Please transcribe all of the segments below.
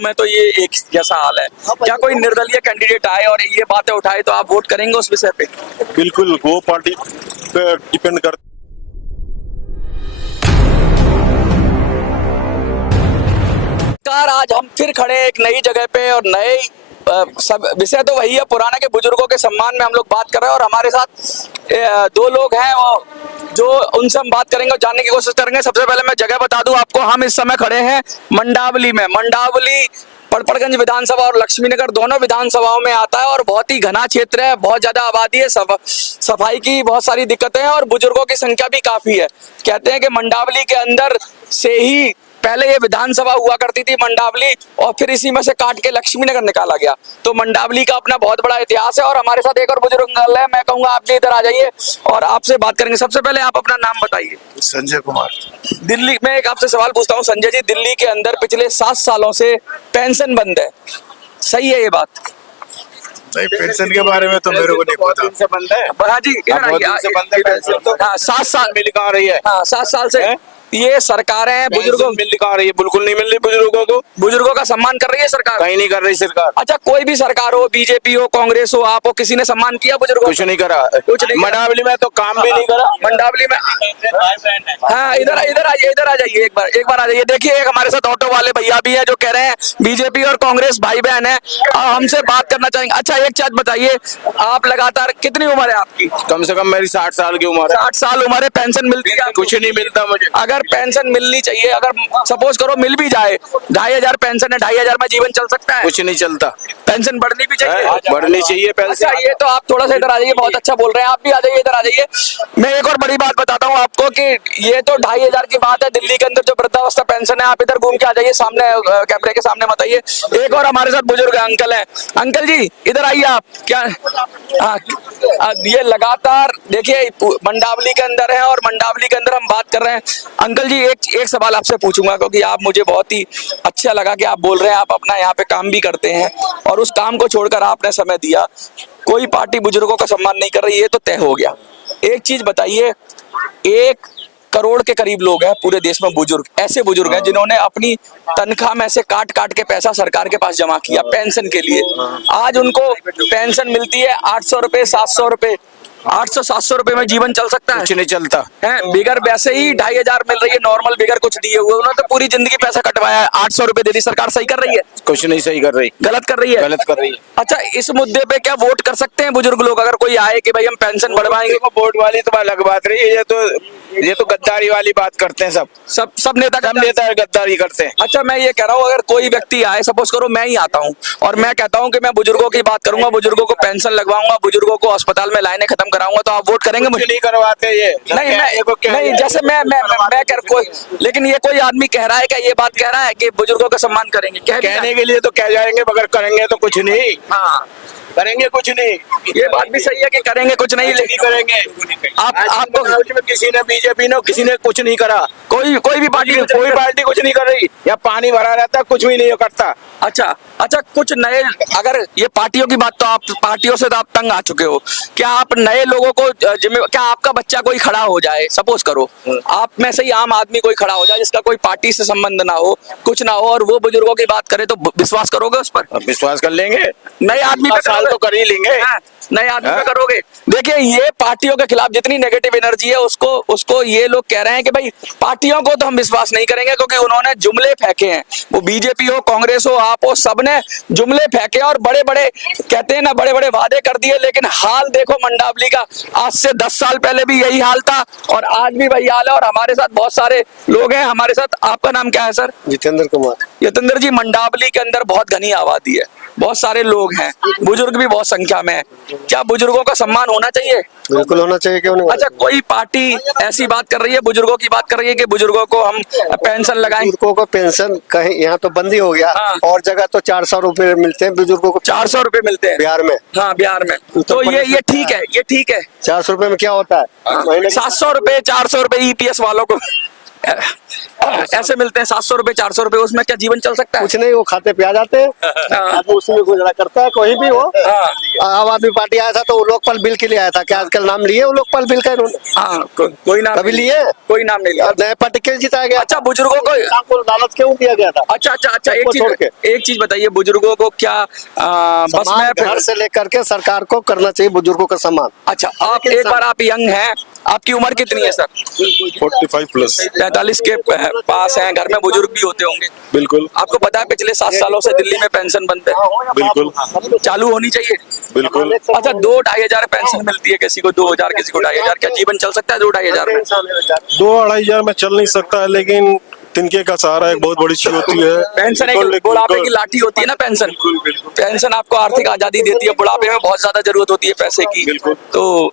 में तो ये एक जैसा हाल है। क्या कोई निर्दलीय कैंडिडेट आए और ये बातें उठाए तो आप वोट करेंगे उस विषय पे? बिल्कुल, वो पार्टी पे डिपेंड कर। आज हम फिर खड़े हैं एक नई जगह पे और नए सब विषय तो वही है, पुराने के बुजुर्गों के सम्मान में हम लोग बात कर रहे हैं। और हमारे साथ दो लोग हैं वो जो उनसे हम बात करेंगे और जानने की कोशिश करेंगे। सबसे पहले मैं जगह बता दूं आपको, हम इस समय खड़े हैं मंडावली में। मंडावली पड़पड़गंज विधानसभा और लक्ष्मीनगर दोनों विधानसभाओं में आता है और बहुत ही घना क्षेत्र है, बहुत ज्यादा आबादी है, सफाई की बहुत सारी दिक्कतें हैं और बुजुर्गों की संख्या भी काफी है। कहते हैं कि मंडावली के अंदर से ही पहले ये विधानसभा हुआ करती थी मंडावली, और फिर इसी में से काट के लक्ष्मीनगर निकाला गया। तो मंडावली का अपना बहुत बड़ा इतिहास है। और हमारे साथ एक और बुजुर्ग है, मैं कहूंगा आप भी इधर आ जाइए और आपसे बात करेंगे। सबसे पहले आप अपना नाम बताइए। संजय कुमार। दिल्ली में एक आपसे सवाल पूछता हूँ संजय जी, दिल्ली के अंदर पिछले 7 सालों से पेंशन बंद है, सही है ये बात? नहीं, पेंशन के बारे में तो मेरे को नहीं पता। से बंद है। हाँ जी, इधर आइए। हाँ 7 साल मिल कहाँ रही है? हाँ 7 साल से ये सरकारें बुजुर्गों मिल कहाँ रही है? बिल्कुल नहीं मिल रही बुजुर्गों को। बुजुर्गों का सम्मान कर रही है सरकार? कहीं नहीं कर रही सरकार। अच्छा, कोई भी सरकार हो, बीजेपी हो, कांग्रेस हो, आप हो, किसी ने सम्मान किया बुजुर्गों? कुछ नहीं करा। कुछ नहीं। मंडावली में तो काम भी नहीं करा। मंडावली में हाँ, इधर आ जाइए एक बार आ जाइए। देखिए, एक हमारे साथ ऑटो वाले भैया भी है जो कह रहे हैं बीजेपी और कांग्रेस भाई बहन है, हमसे बात करना चाहेंगे। अच्छा, एक चीज बताइए, आप लगातार कितनी उम्र है आपकी? कम से कम मेरी 60 साल की उम्र है। 60 साल उम्र है, पेंशन मिलती है? कुछ नहीं मिलता मुझे। अगर पेंशन मिलनी चाहिए, अगर सपोज करो मिल भी जाए, 2500 पेंशन है, 2500 में जीवन चल सकता है? कुछ नहीं चलता। पेंशन बढ़नी भी चाहिए? बढ़नी चाहिए पेंशन। अच्छा, ये तो आप थोड़ा सा इधर आ जाइए, बहुत अच्छा बोल रहे हैं, आप भी आ जाइए, इधर आ जाइए। मैं एक और बड़ी बात बताता हूँ आपको कि ये तो 2500 की बात है, दिल्ली के अंदर जो वृद्धावस्था पेंशन है। आप इधर घूम के आ जाइए, सामने कैमरे के सामने मत आइए। एक और हमारे साथ बुजुर्ग अंकल है। अंकल जी इधर आइए आप। क्या ये लगातार देखिए मंडावली के अंदर है और मंडावली के अंदर हम बात कर रहे हैं। अंकल जी एक सवाल आपसे पूछूंगा, क्योंकि आप मुझे बहुत ही अच्छा लगा कि आप बोल रहे हैं आप अपना यहाँ पे काम भी करते हैं और उस काम को छोड़कर आपने समय दिया। कोई पार्टी बुजुर्गों का सम्मान नहीं कर रही, ये तो तय हो गया। एक चीज बताइए, 1 करोड़ के करीब लोग हैं पूरे देश में बुजुर्ग, ऐसे बुजुर्ग हैं जिन्होंने अपनी तनख्वाह में से काट काट के पैसा सरकार के पास जमा किया पेंशन के लिए। आज उनको पेंशन मिलती है 800 रुपए, 700 रुपए। 800-700 रुपए में जीवन चल सकता है? कुछ नहीं चलता है। बिगर वैसे ही 2500 मिल रही है नॉर्मल, बिगर कुछ दिए हुए। उन्होंने तो पूरी जिंदगी पैसा कटवाया है, 800 रुपए दे दी सरकार। सही कर रही है? कुछ नहीं सही कर रही, गलत कर रही है। गलत कर रही है। अच्छा, इस मुद्दे पे क्या वोट कर सकते हैं बुजुर्ग लोग? अगर कोई आए कि भाई हम पेंशन बढ़वाएंगे। वोट वाली तो अलग बात रही है, ये तो गद्दारी वाली बात करते हैं। सब नेता गद्दारी करते हैं। अच्छा, मैं ये कह रहा हूँ, अगर कोई व्यक्ति आए, सपोज करो मैं ही आता हूँ और मैं कहता हूँ कि मैं बुजुर्गों की बात करूंगा, बुजुर्गों को पेंशन लगवाऊंगा, बुजुर्गों को अस्पताल में लाइनें खत्म कराऊंगा, तो आप वोट करेंगे मुझे? नहीं करवाते ये। नहीं, जैसे मैं कर कोई, लेकिन ये कोई आदमी कह रहा है, क्या ये बात कह रहा है कि बुजुर्गों का सम्मान करेंगे? कहने के लिए तो कह जाएंगे, मगर करेंगे तो कुछ नहीं। हाँ, करेंगे कुछ नहीं। ये बात भी सही है कि करेंगे कुछ नहीं, लेकिन करेंगे। आपको किसी ने, बीजेपी ने, किसी ने कुछ नहीं करा। कोई भी पार्टी कुछ नहीं कर रही। या पानी भरा रहता, कुछ भी नहीं करता। अच्छा, कुछ नए, अगर ये पार्टियों की बात, तो आप पार्टियों से तो आप तंग आ चुके हो। क्या आप नए लोगों को क्या आपका बच्चा कोई खड़ा हो जाए, सपोज करो आप में से ही आम आदमी कोई खड़ा हो जाए जिसका कोई पार्टी से संबंध ना हो, कुछ ना हो, और वो बुजुर्गों की बात करे, तो विश्वास करोगे उस पर? विश्वास कर लेंगे। नए आदमी पे तो कर ही लेंगे। नए आदमी पे करोगे? देखिए, ये पार्टियों के खिलाफ जितनी नेगेटिव एनर्जी है, उसको ये लोग कह रहे हैं कि भाई पार्टियों को तो हम विश्वास नहीं करेंगे, क्योंकि उन्होंने जुमले फेंके हैं। वो बीजेपी हो, कांग्रेस हो, आप हो, सबने जुमले फेंके और बड़े बड़े कहते हैं ना, बड़े बड़े वादे कर दिए। लेकिन हाल देखो मंडावली का, आज से 10 साल पहले भी यही हाल था और आज भी वही हाल है। और हमारे साथ बहुत सारे लोग हैं। हमारे साथ, आपका नाम क्या है सर? जितेंद्र कुमार। जितेंद्र जी, मंडावली के अंदर बहुत घनी आबादी है, बहुत सारे लोग हैं, बुजुर्ग भी बहुत संख्या में है। क्या बुजुर्गों का सम्मान होना चाहिए? बिल्कुल होना चाहिए, क्यों नहीं? अच्छा, कोई पार्टी ऐसी बात कर रही है, बुजुर्गों की बात कर रही है कि बुजुर्गों को हम पेंशन लगाएं? बुजुर्गों को पेंशन कहीं यहाँ तो बंद ही हो गया। हाँ। और जगह तो 400 रुपए मिलते हैं बुजुर्गों को। 400 रुपए मिलते हैं बिहार में? हाँ, बिहार में। तो ये ठीक है, ये ठीक है। 400 रुपए में क्या होता है? 700 रुपए, 400 रुपए ईपीएस वालों को ऐसे मिलते हैं 700 रुपए 400 रुपए, उसमें क्या जीवन चल सकता है? कुछ नहीं, वो खाते पे आ जाते हैं, आदमी उसी में गुजारा करता है, कोई भी हो। आम आदमी पार्टी आया था तो वो लोकपाल बिल के लिए आया था, क्या आजकल नाम लिए वो लोकपाल बिल का इन्होंने? हाँ, कोई नाम कभी नहीं लिए? कोई नाम नहीं लिया। और नए पार्टी के जिताया गया। अच्छा, बुजुर्गों को को लालच क्यों दिया गया था? अच्छा, सबको छोड़ के। एक चीज बताइए, बुजुर्गों को क्या बस सम्मान में घर से लेकर के सरकार को करना चाहिए बुजुर्गों का सम्मान। अच्छा, आप एक बार आप यंग हैं, आपकी उम्र कितनी है सर? 45 प्लस। 45 के पास हैं, घर में बुजुर्ग भी होते होंगे। बिल्कुल आपको पता है पिछले 7 सालों से दिल्ली में पेंशन बंद है, बिल्कुल चालू होनी चाहिए। बिल्कुल। अच्छा, 2-2.5 हजार पेंशन मिलती है, किसी को 2000, किसी को 2.5 हजार, क्या जीवन चल सकता है 2-2.5 हजार में? 2-2.5 हजार में चल नहीं सकता है, लेकिन तिनके का सहारा एक बहुत बड़ी चीज होती है। पेंशन बिल्कुल, एक बुढ़ापे बिल्कुल। की लाठी होती है ना पेंशन। बिल्कुल। पेंशन आपको आर्थिक आजादी देती है, बुढ़ापे में बहुत ज्यादा जरूरत होती है पैसे की। बिल्कुल। तो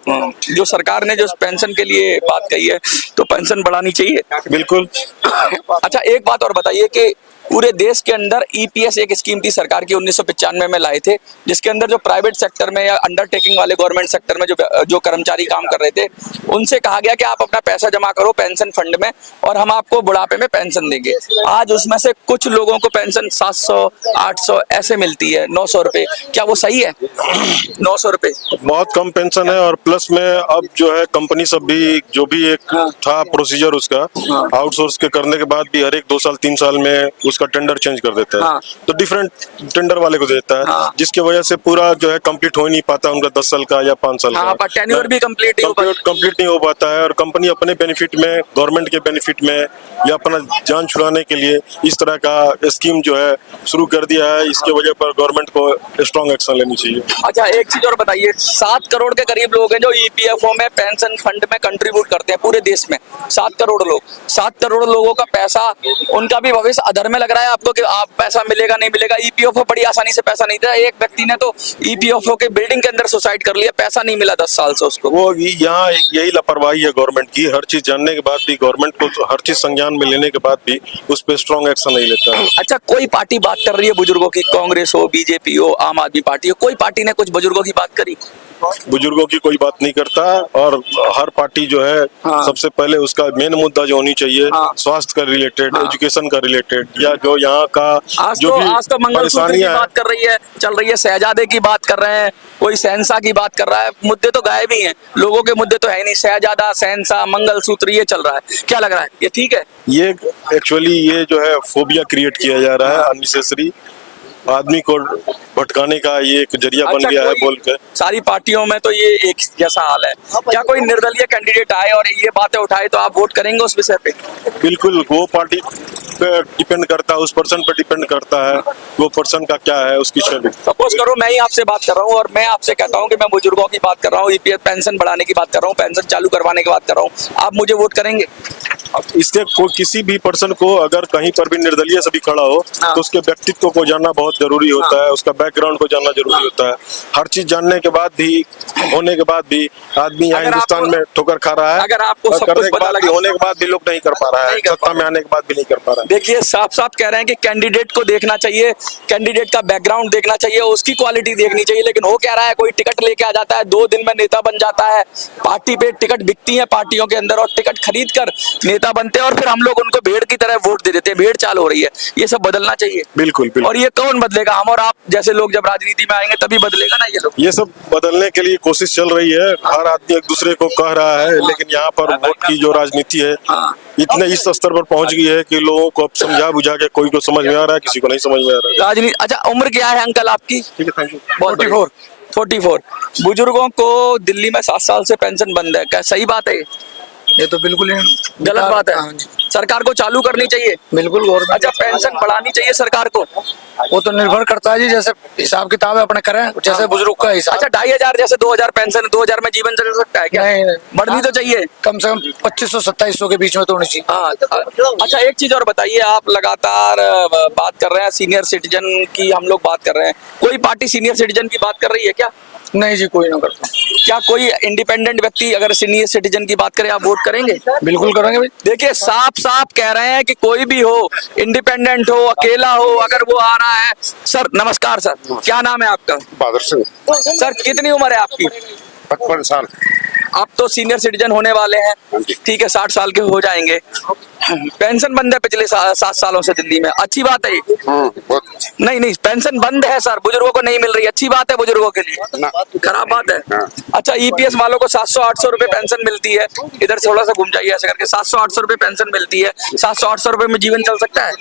जो सरकार ने जो पेंशन के लिए बात कही है, तो पेंशन बढ़ानी चाहिए। बिल्कुल। अच्छा, एक बात और बताइए कि पूरे देश के अंदर ईपीएस एक स्कीम थी सरकार की, 1995 में लाए थे, जिसके अंदर जो प्राइवेट सेक्टर में या अंडरटेकिंग वाले गवर्नमेंट सेक्टर में जो कर्मचारी काम कर रहे थे, उनसे कहा गया कि आप अपना पैसा जमा करो पेंशन फंड में और हम आपको बुढ़ापे में पेंशन देंगे। आज उसमें से कुछ लोगों को पेंशन 700, 800 ऐसे मिलती है, 900 रुपए। क्या वो सही है? 900 रुपए बहुत कम पेंशन है, और प्लस में अब जो है कंपनी सब भी जो भी एक था प्रोसीजर उसका आउटसोर्स के करने के बाद भी हर एक 2 साल 3 साल में उसका टेंडर चेंज कर देता है। हाँ। तो डिफरेंट टेंडर वाले को देता है। हाँ। जिसकी वजह से पूरा जो है कंप्लीट हो ही नहीं पाता उनका 10 साल का या 5 साल हाँ, का पर टेन्योर भी कंप्लीट नहीं हो पाता है, और कंपनी अपने बेनिफिट में, गवर्नमेंट के बेनिफिट में या अपना जान छुड़ाने के लिए इस तरह का स्कीम जो है शुरू कर दिया है। इसके वजह पर गवर्नमेंट को स्ट्रॉन्ग एक्शन लेनी चाहिए। अच्छा, एक चीज और बताइए, 7 करोड़ के करीब लोग हैं जो ईपीएफओ में पेंशन फंड में कंट्रीब्यूट करते हैं पूरे देश में। 7 करोड़ लोग, 7 करोड़ लोगों का पैसा, उनका भी भविष्य अधर में लग रहा है आपको कि आप पैसा मिलेगा नहीं मिलेगा। ईपीएफओ बड़ी आसानी से पैसा नहीं देता। एक व्यक्ति ने तो ईपीएफओ के बिल्डिंग के अंदर सुसाइड कर लिया, पैसा नहीं मिला 10 साल से उसको। वो यहाँ यही लापरवाही है गवर्नमेंट की। हर चीज जानने के बाद भी गवर्नमेंट को हर चीज संज्ञान में लेने के बाद भी उस पर स्ट्रॉन्ग एक्शन नहीं लेता है। अच्छा, कोई पार्टी बात कर रही है बुजुर्गों की, कांग्रेस हो, बीजेपी हो, आम आदमी पार्टी हो, कोई पार्टी ने कुछ बुजुर्गों की बात करी? बुजुर्गों की कोई बात नहीं करता, और हर पार्टी जो है हाँ। सबसे पहले उसका मेन मुद्दा जो होनी चाहिए हाँ। स्वास्थ्य का रिलेटेड, हाँ। एजुकेशन का रिलेटेड, या जो यहाँ का आज जो भी तो मंगलसूत्र की परेशानियां बात कर रही है, चल रही है, शहजादे की बात कर रहे हैं, कोई शहंशाह की बात कर रहा है। मुद्दे तो गायब ही हैं, लोगों के मुद्दे तो है नहीं। शहजादा, शहंशाह, मंगलसूत्र, ये चल रहा है। क्या लग रहा है, ये ठीक है? ये एक्चुअली ये जो है फोबिया क्रिएट किया जा रहा है अननेसेसरी, आदमी को भटकाने का ये एक जरिया बन गया है बोल के। सारी पार्टियों में तो ये एक जैसा हाल है। क्या कोई निर्दलीय कैंडिडेट आए और ये बातें उठाए तो आप वोट करेंगे उस विषय पे? बिल्कुल, वो पार्टी पे डिपेंड करता है, उस पर्सन पे डिपेंड करता है, वो पर्सन का क्या है उसकी शैली। सपोज करो मैं ही आपसे बात कर रहा हूँ और मैं आपसे कहता हूँ कि मैं बुजुर्गों की बात कर रहा हूँ, ईपीएफ पेंशन बढ़ाने की बात कर रहा हूँ, पेंशन चालू करवाने की बात कर रहा हूँ, आप मुझे वोट करेंगे? अब इसके किसी भी पर्सन को अगर कहीं पर भी निर्दलीय से भी खड़ा हो हाँ। तो उसके व्यक्तित्व को जानना बहुत जरूरी होता है, उसका बैकग्राउंड को जानना जरूरी होता है। हर चीज जानने के बाद भी, होने के बाद भी आदमी यहाँ अगर हिंदुस्तान आपको- में ठोकर खा रहा है। अगर आपको और सब करने कुछ के पता बाद भी, लगा- होने के बाद भी लोग नहीं कर पा रहा है, नहीं कर पा सत्ता में आने के बाद भी नहीं कर पा रहा है। देखिए, साफ साफ कह रहे हैं कि कैंडिडेट को देखना चाहिए, कैंडिडेट का बैकग्राउंड देखना चाहिए, उसकी क्वालिटी देखनी चाहिए। लेकिन हो क्या रहा है, कोई टिकट लेके आ जाता है, 2 दिन में नेता बन जाता है। पार्टी पे टिकट बिकती है पार्टियों के अंदर, और टिकट खरीद कर नेता बनते हैं, और फिर हम लोग उनको भेड़ की तरह वोट दे देते हैं। भेड़ चाल हो रही है, ये सब बदलना चाहिए। बिल्कुल बिल्कुल। और ये कौन बदलेगा? हम और आप जैसे लोग जब राजनीति में आएंगे तभी बदलेगा ना ये लोग। ये सब बदलने के लिए कोशिश चल रही है, हर आदमी एक दूसरे को कह रहा है, लेकिन यहाँ पर वोट की जो राजनीति है इतने इस स्तर पर पहुंच गई है कि लोगों को अब समझा बुझा के कोई को समझ में आ रहा है, किसी को नहीं समझ में आ रहा है। राजनीति। अच्छा, उम्र क्या है अंकल आपकी? ठीक है, थैंक यू। 44। बुजुर्गों को दिल्ली में 7 साल से पेंशन बंद है, क्या सही बात है? ये तो बिल्कुल गलत बात है। हाँ जी, सरकार को चालू करनी चाहिए। बिल्कुल गवर्नमेंट। अच्छा, पेंशन बढ़ानी चाहिए सरकार को। वो तो निर्भर करता है जी, जैसे हिसाब किताब है अपने करें, जैसे बुजुर्ग का हिसाब। अच्छा, 2,500 जैसे 2,000 पेंशन, 2,000 में जीवन चल सकता है क्या? नहीं, नहीं। बढ़नी तो चाहिए कम से कम 2500-2700 के बीच में तो होनी चाहिए। हाँ। अच्छा, एक चीज और बताइए, आप लगातार बात कर रहे हैं सीनियर सिटीजन की, हम लोग बात कर रहे हैं, कोई पार्टी सीनियर सिटीजन की बात कर रही है क्या? नहीं जी, कोई ना करता। क्या कोई इंडिपेंडेंट व्यक्ति अगर सीनियर सिटीजन की बात करे, आप वोट करेंगे? बिल्कुल करेंगे भाई। देखिए, साफ साफ कह रहे हैं कि कोई भी हो, इंडिपेंडेंट हो, अकेला हो, अगर वो आ रहा है। सर नमस्कार सर, क्या नाम है आपका? बहादुर सिंह। सर, कितनी उम्र है आपकी? 55 साल। आप तो सीनियर सिटीजन होने वाले हैं, ठीक है, 60 साल के हो जाएंगे। पेंशन बंद है पिछले 7 सालों से दिल्ली में, अच्छी बात है ये? नहीं नहीं, पेंशन बंद है सर, बुजुर्गों को नहीं मिल रही, अच्छी बात है बुजुर्गों के लिए? खराब बात है। अच्छा, ईपीएस वालों को 700-800 रुपए पेंशन मिलती है, इधर थोड़ा सा घूम जाइए ऐसे करके, 700-800 रुपए पेंशन मिलती है, 700-800 रुपए में जीवन चल सकता है?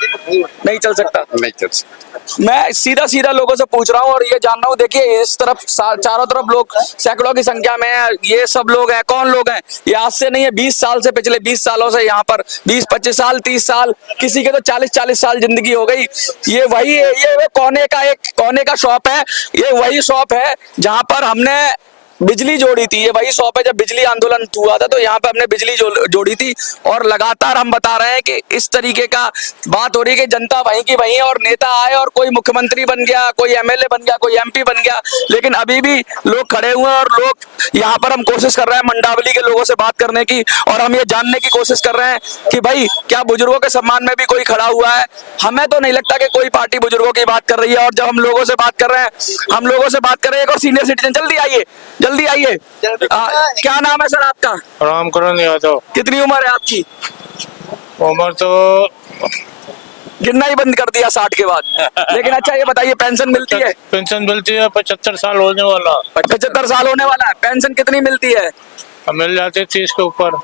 नहीं चल सकता। नहीं चल सकता। मैं सीधा लोगों से पूछ रहा हूँ और ये जान रहा हूँ, देखिए इस तरफ चारों तरफ लोग सैकड़ों की संख्या में है, ये सब लोग हैं, कौन लोग हैं? ये आज से नहीं है, 20 साल से, पिछले 20 सालों से यहाँ पर 20-25 साल, 30 साल, किसी के तो 40-40 साल जिंदगी हो गई। ये वही है, ये वो कोने का शॉप है, ये वही शॉप है जहाँ पर हमने बिजली जोड़ी थी। ये वही शॉप है, जब बिजली आंदोलन हुआ था तो यहाँ पे हमने बिजली जोड़ी थी, और लगातार हम बता रहे हैं कि इस तरीके का बात हो रही है कि जनता वहीं की वहीं, और नेता आए और कोई मुख्यमंत्री बन गया, कोई एमएलए बन गया, कोई एमपी बन गया, लेकिन अभी भी लोग खड़े हुए हैं। और लोग यहाँ पर, हम कोशिश कर रहे हैं मंडावली के लोगों से बात करने की, और हम ये जानने की कोशिश कर रहे हैं कि भाई क्या बुजुर्गों के सम्मान में भी कोई खड़ा हुआ है? हमें तो नहीं लगता कि कोई पार्टी बुजुर्गों की बात कर रही है। और जब हम लोगों से बात कर रहे हैं, एक और सीनियर सिटीजन, जल्दी आइए। क्या नाम है सर आपका? रामकरण यादव। कितनी उम्र है आपकी? उम्र तो गिनना ही बंद कर दिया 60 के बाद। लेकिन अच्छा ये बताइए, पेंशन मिलती है? पेंशन मिलती है, 75 साल होने वाला। 75 साल होने वाला है, पेंशन कितनी मिलती है? मिल जाती है 30 के ऊपर।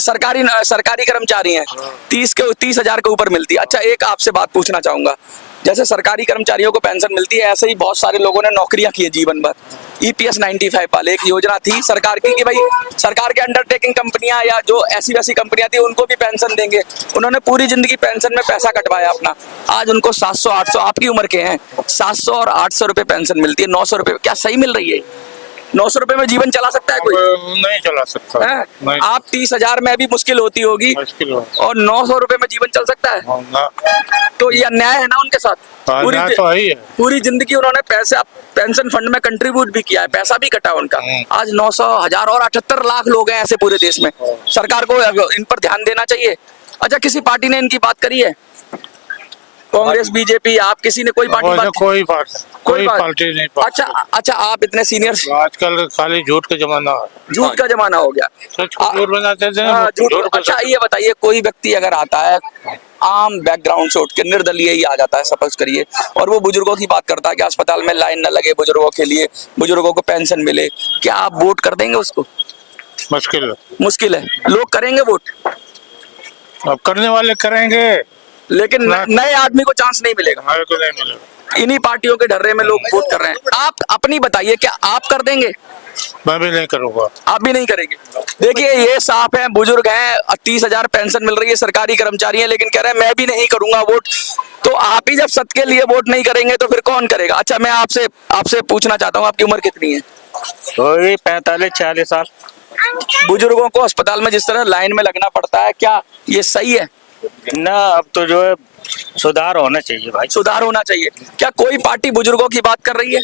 सरकारी कर्मचारी हैं, 30,000 के ऊपर मिलती है। अच्छा, एक आपसे बात पूछना चाहूंगा, जैसे सरकारी कर्मचारियों को पेंशन मिलती है, ऐसे ही बहुत सारे लोगों ने नौकरियां की है जीवन भर। ईपीएस 95 वाले एक योजना थी सरकार की कि भाई सरकार के अंडरटेकिंग कंपनियां या जो ऐसी वैसी कंपनियां थी उनको भी पेंशन देंगे। उन्होंने पूरी जिंदगी पेंशन में पैसा कटवाया अपना, आज उनको 700-800, आपकी उम्र के हैं, 700 और 800 रुपए पेंशन मिलती है। 900 रुपए क्या सही मिल रही है? 900 रुपए में जीवन चला सकता है कोई? नहीं चला सकता है? नहीं। आप 30,000 में भी मुश्किल होती होगी, मुश्किल हो। और 900 रुपए में जीवन चल सकता है? तो ये अन्याय है ना उनके साथ? पूरी जिंदगी उन्होंने पेंशन फंड में कंट्रीब्यूट भी किया है, पैसा भी कटा उनका, आज 900, 1000 और 78 लाख लोग हैं ऐसे पूरे देश में। सरकार को इन पर ध्यान देना चाहिए। अच्छा, किसी पार्टी ने इनकी बात करी है? कांग्रेस, बीजेपी, आप किसी ने कोई पार्टी कोई पार्टी नहीं। अच्छा, आप इतने सीनियर, आजकल खाली झूठ का जमाना है। झूठ का जमाना हो गया, झूठ बनाते थे। अच्छा ये बताइए, कोई व्यक्ति अगर आता है आम बैकग्राउंड से उठ के, निर्दलीय ही आ जाता है सपोज करिए, और वो बुजुर्गों की बात करता है कि अस्पताल में लाइन न लगे बुजुर्गों के लिए, बुजुर्गों को पेंशन मिले, क्या आप वोट कर देंगे उसको? मुश्किल है। लोग करेंगे वोट? अब करने वाले करेंगे, लेकिन नए आदमी को चांस नहीं मिलेगा। इन्हीं पार्टियों के ढर्रे में लोग वोट कर रहे हैं। आप अपनी बताइए, क्या आप कर देंगे? मैं भी नहीं करूंगा। आप भी नहीं करेंगे? देखिए ये साफ है, बुजुर्ग हैं, 30,000 पेंशन मिल रही है, सरकारी कर्मचारी हैं, लेकिन कह रहे हैं मैं भी नहीं करूंगा वोट। तो आप ही जब सत के लिए वोट नहीं करेंगे तो फिर कौन करेगा? अच्छा, मैं आपसे पूछना चाहता हूँ, आपकी उम्र कितनी है? 45-46 साल। बुजुर्गों को अस्पताल में जिस तरह लाइन में लगना पड़ता है, क्या ये सही है? ना, अब तो जो है सुधार होना चाहिए भाई, सुधार होना चाहिए। क्या कोई पार्टी बुजुर्गों की बात कर रही है?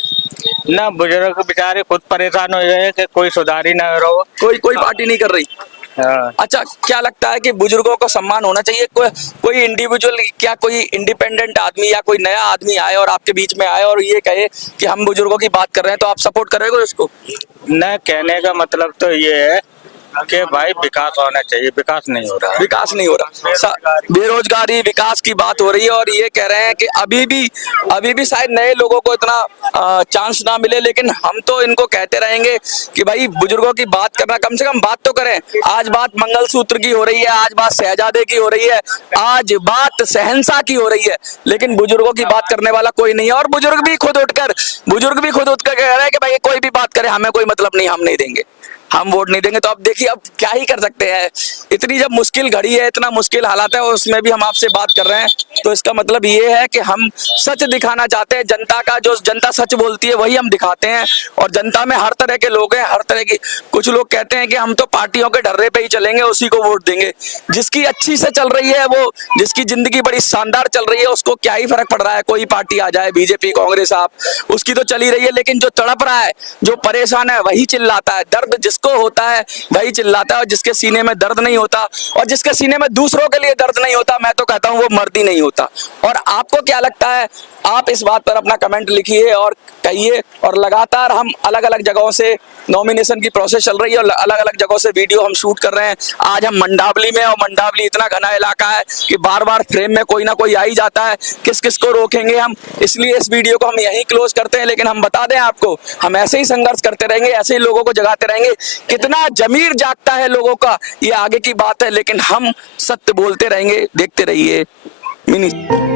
ना, बुजुर्ग बेचारे खुद परेशान हो जाए कि कोई सुधार ही ना हो। कोई पार्टी नहीं कर रही। अच्छा, क्या लगता है कि बुजुर्गों को सम्मान होना चाहिए? कोई इंडिविजुअल, क्या कोई इंडिपेंडेंट आदमी या कोई नया आदमी आए और आपके बीच में आए और ये कहे कि हम बुजुर्गों की बात कर रहे हैं, तो आप सपोर्ट करोगे उसको? न, कहने का मतलब तो ये है कि भाई विकास होना चाहिए, विकास नहीं हो रहा। विकास नहीं हो रहा, बेरोजगारी, विकास की बात हो रही है, और ये कह रहे हैं कि अभी भी शायद नए लोगों को इतना चांस ना मिले, लेकिन हम तो इनको कहते रहेंगे कि भाई बुजुर्गों की बात करना, कम से कम बात तो करें। आज बात मंगलसूत्र की हो रही है, आज बात शहजादे की हो रही है, आज बात शहंशाह की हो रही है, लेकिन बुजुर्गों की बात करने वाला कोई नहीं है। और बुजुर्ग भी खुद उठकर कह रहे हैं कि भाई कोई भी बात करे, हमें कोई मतलब नहीं, हम नहीं देंगे, हम वोट नहीं देंगे। तो अब देखिए, अब क्या ही कर सकते हैं, इतनी जब मुश्किल घड़ी है, इतना मुश्किल हालात है, और उसमें भी हम आपसे बात कर रहे हैं, तो इसका मतलब ये है कि हम सच दिखाना चाहते हैं। जनता का, जो जनता सच बोलती है वही हम दिखाते हैं, और जनता में हर तरह के लोग हैं, हर तरह की। कुछ लोग कहते हैं कि हम तो पार्टियों के ढर्रे पे ही चलेंगे, उसी को वोट देंगे। जिसकी अच्छी से चल रही है, वो जिसकी जिंदगी बड़ी शानदार चल रही है, उसको क्या ही फर्क पड़ रहा है, कोई पार्टी आ जाए, बीजेपी, कांग्रेस, आप, उसकी तो चली रही है। लेकिन जो तड़प रहा है, जो परेशान है, वही चिल्लाता है। दर्द जिसको जिसको होता है वही चिल्लाता है, और जिसके सीने में दर्द नहीं होता और जिसके सीने में दूसरों के लिए दर्द नहीं होता, मैं तो कहता हूँ वो मर्द ही नहीं होता। और आपको क्या लगता है, आप इस बात पर अपना कमेंट लिखिए और कहिए। और लगातार हम अलग अलग जगहों से नॉमिनेशन की प्रोसेस चल रही है और अलग अलग जगहों से वीडियो हम शूट कर रहे हैं। आज हम मंडावली में, और मंडावली इतना घना इलाका है कि बार बार फ्रेम में कोई ना कोई आ ही जाता है, किस किस को रोकेंगे हम, इसलिए इस वीडियो को हम यहीं क्लोज करते हैं। लेकिन हम बता दें आपको, हम ऐसे ही संघर्ष करते रहेंगे, ऐसे ही लोगों को जगाते रहेंगे। कितना जमीर जागता है लोगों का ये आगे की बात है, लेकिन हम सत्य बोलते रहेंगे। देखते रहिए मिनी।